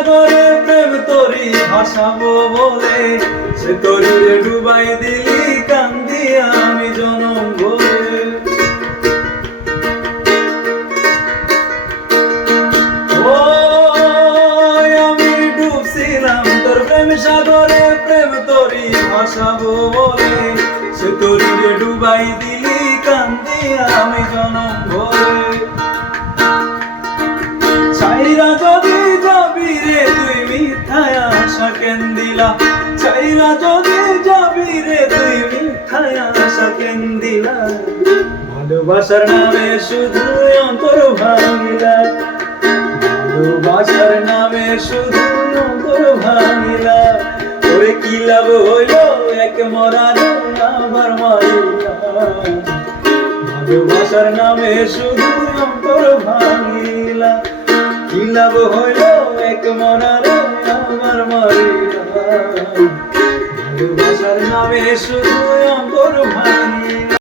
সাগরে প্রেম তরি ভাসাবো বলে সে তরিরে ডুবাই দিলি কান্দিয়া আমি জনম ভরে। ও আমি ডুবছিলাম তোর প্রেম সাগরে প্রেম তরি ভাসাবো বলে সে তরিরে ডুবাই দিলি কান্দিয়া আমি জনম ভরে। ছাইরা যদি যাবি রে তুই মিথ্যায় আশা কেন দিলা, ছাইরা যদি যাবি রে তুই মিথ্যায় আশা কেন দিলা, ভালোবাসার নামে শুধু অন্তর ভাঙিলা, ভালোবাসার নামে শুধু অন্তর ভাঙিলা। ওরে কি লাভ হইল এক মরারে আবার মারিলা, ভালোবাসার নামে শুধু অন্তর ভাঙিলা, কি লাভ হইল এক মরারে আমার মারিলা, ভালোবাসার নামে শুধু অন্তর ভাঙিলা।